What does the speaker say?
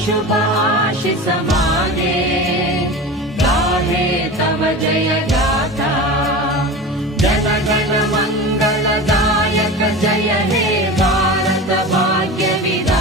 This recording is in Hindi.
शुभ आशीष मांगे, गाहे तव जय गाथा। जन गण मंगलदायक जय हे भारत भाग्य विधाता।